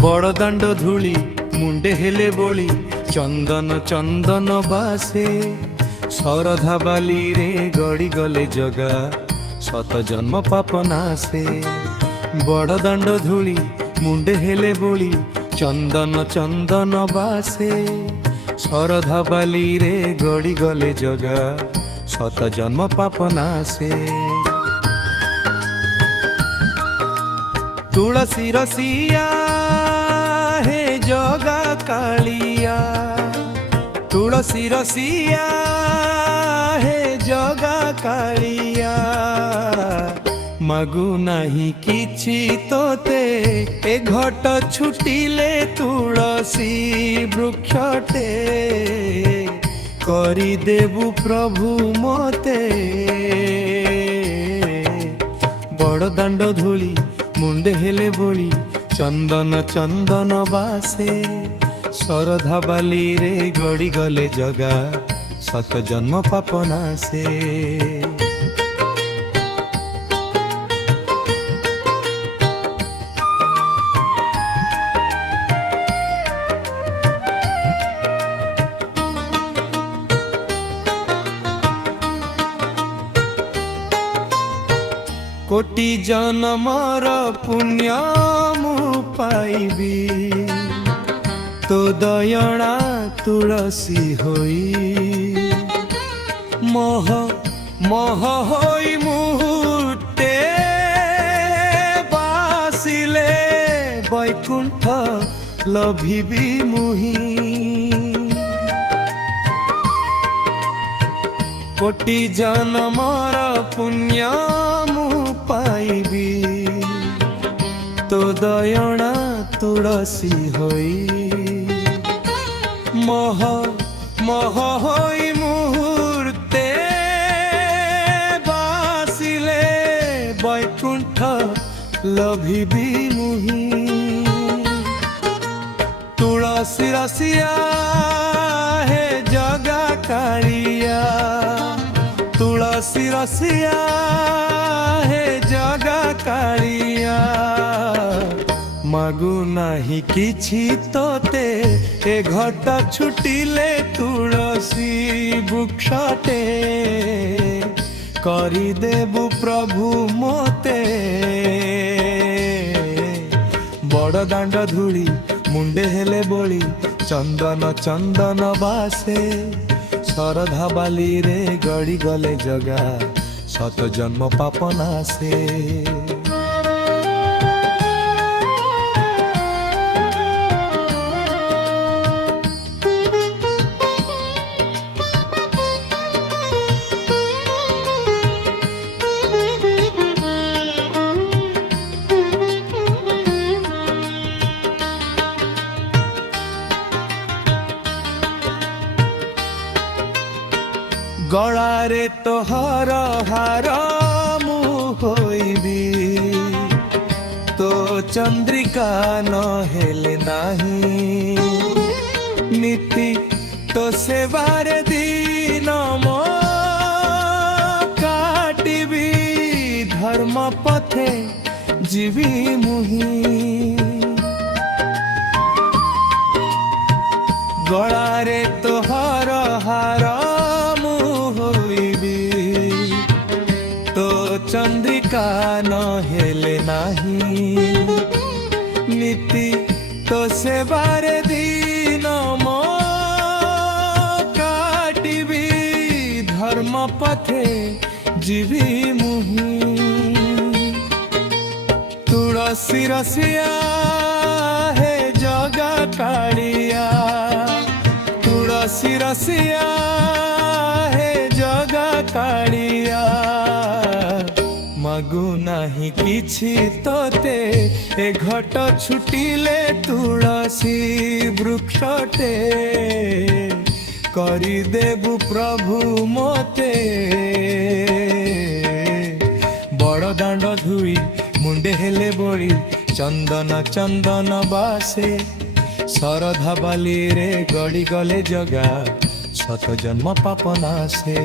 बड़ दाण्ड धूली मुंडे हेले बोली चंदन चंदन बासे शरधा बाली रे गड़ी गले जगा शत जन्म पाप नासे। बड़ दाण्ड धूली मुंडे हेले बोली चंदन चंदन बासे शरधा बाली रे गड़ी गले जगा शत जन्म पाप नासे। तुलसी रसिया हे जगा कालिया तुलसी रसिया हे जगा कालिया मागु नाही किछि तोते ए घट छुटिले तुलसी वृक्षटे करी देबु प्रभु मते। बड़ दाण्ड धूली मुंडे हेले बोली चंदन चंदन बासे शरधा बाली रे गड़ी गले जगा शत जन्म पाप नासे। कोटि जन्मर पुण्य मु पाइबी तो दयणा तुलसी होई मोह मोह होई मुहूर्ते बासिले वैकुंठ लभिबी मुहि। कोटि जन्मर पुण्य पाइबी तो दयणा तुलसी होई मोह मोह होई मुहूर्ते बासिले वैकुंठ लभिबी मुहि। तुलसी रसिया हे जगा कालिया तुलसी रसिया हे जगा कालिया मागु नाही किछि तोते ए घट छुटिले तुलसी वृक्षटे करी देबु प्रभु मते। बड़ दाण्ड धूली मुंडे हेले बोली चंदन चंदन बासे शरधा बाली रे गड़ी गले जगा शत जन्म पाप नासे। गलारे तोहर हार मु होइबी तो चंद्रिका न हेले नाही नीति तो सेवार दिन मो काटिबी धर्म पथे जीवी मुहि। गलारे तोहर हार चंद्रिका न हेले नाही नीति तो सेवार दिन मो काटिबी धर्म पथे जीवी मुहि। तुलसी रसिया हे जगा कालिया तुलसी रसिया हे जगा कालिया मागु नाही किछि तोते ए घट छुटिले तुलसी वृक्षटे करी देबु प्रभु मते। बड़ दाण्ड धूई मुंडे हेले बोली चंदन चंदन बासे शरधा बाली रे गड़ी गले जगा शत जन्म पाप नासे।